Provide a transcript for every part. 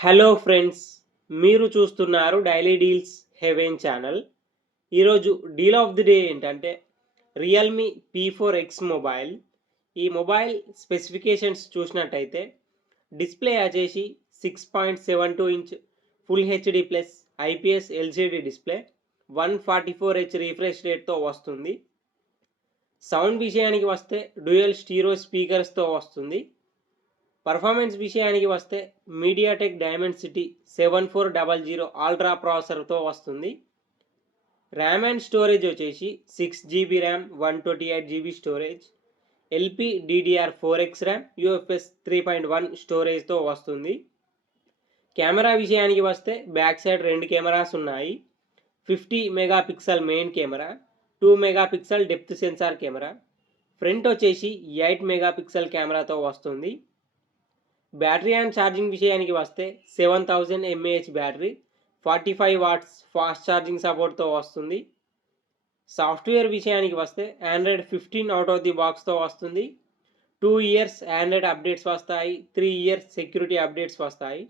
Hello friends, మీరు చూస్తున్నారు daily deals heaven channel. ఈరోజు డీల్ ఆఫ్ ది డే ఏంటంటే రియల్మీ P4X మొబైల్. ఈ మొబైల్ స్పెసిఫికేషన్స్ చూసినట్టయితే డిస్ప్లే వచ్చేసి 6.72 inch full HD plus IPS LCD display, 144Hz refresh రేట్తో వస్తుంది. సౌండ్ విషయానికి వస్తే డ్యూయల్ స్టీరియో స్పీకర్స్తో వస్తుంది. పర్ఫార్మెన్స్ విషయానికి వస్తే మీడియాటెక్ డైమెన్సిటీ 7400 అల్ట్రా ప్రాసెసర్తో వస్తుంది. ర్యామ్ అండ్ స్టోరేజ్ వచ్చేసి 6GB RAM, 128GB storage, LPDDR4X RAM, UFS 3.1 స్టోరేజ్తో వస్తుంది. కెమెరా విషయానికి వస్తే బ్యాక్ సైడ్ 2 కెమెరాస్ ఉన్నాయి. 50 megapixel main camera, 2 megapixel depth censor camera. Front వచ్చేసి 8 మెగాపిక్సెల్ కెమెరాతో వస్తుంది. బ్యాటరీ అండ్ ఛార్జింగ్ విషయానికి వస్తే 7000 mAh battery, 45 watts fast charging సపోర్ట్తో వస్తుంది. సాఫ్ట్వేర్ విషయానికి వస్తే ఆండ్రాయిడ్ 15 అవుట్ ఆఫ్ ది బాక్స్తో వస్తుంది. 2 ఇయర్స్ ఆండ్రాయిడ్ అప్డేట్స్ వస్తాయి, 3 ఇయర్స్ సెక్యూరిటీ అప్డేట్స్ వస్తాయి.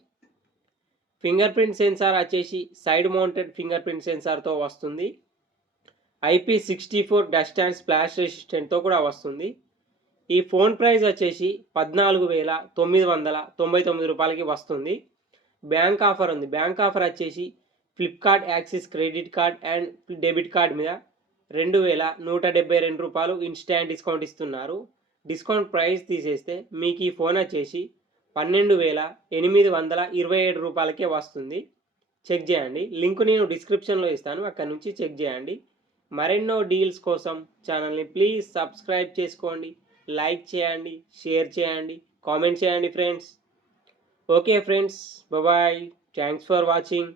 ఫింగర్ ప్రింట్ సెన్సార్ వచ్చేసి సైడ్ మౌంటెడ్ ఫింగర్ ప్రింట్ సెన్సార్తో వస్తుంది. IP64 డస్ట్ అండ్ స్ప్లాష్ రెసిస్టెంట్తో కూడా వస్తుంది. ఈ ఫోన్ ప్రైస్ వచ్చేసి 14,999 రూపాయలకి వస్తుంది. బ్యాంక్ ఆఫర్ ఉంది. బ్యాంక్ ఆఫర్ వచ్చేసి Flipkart axis credit card and debit card మీద 2,172 రూపాయలు ఇన్స్టాంట్ డిస్కౌంట్ ఇస్తున్నారు. డిస్కౌంట్ ప్రైస్ తీసేస్తే మీకు ఈ ఫోన్ వచ్చేసి 12,827 రూపాయలకే వస్తుంది. చెక్ చేయండి. లింక్ నేను డిస్క్రిప్షన్లో ఇస్తాను, అక్కడ నుంచి చెక్ చేయండి. మరెన్నో డీల్స్ కోసం ఛానల్ని ప్లీజ్ సబ్స్క్రైబ్ చేసుకోండి, లైక్ చేయండి, షేర్ చేయండి, కామెంట్ చేయండి friends. Okay friends, bye. Thanks for watching.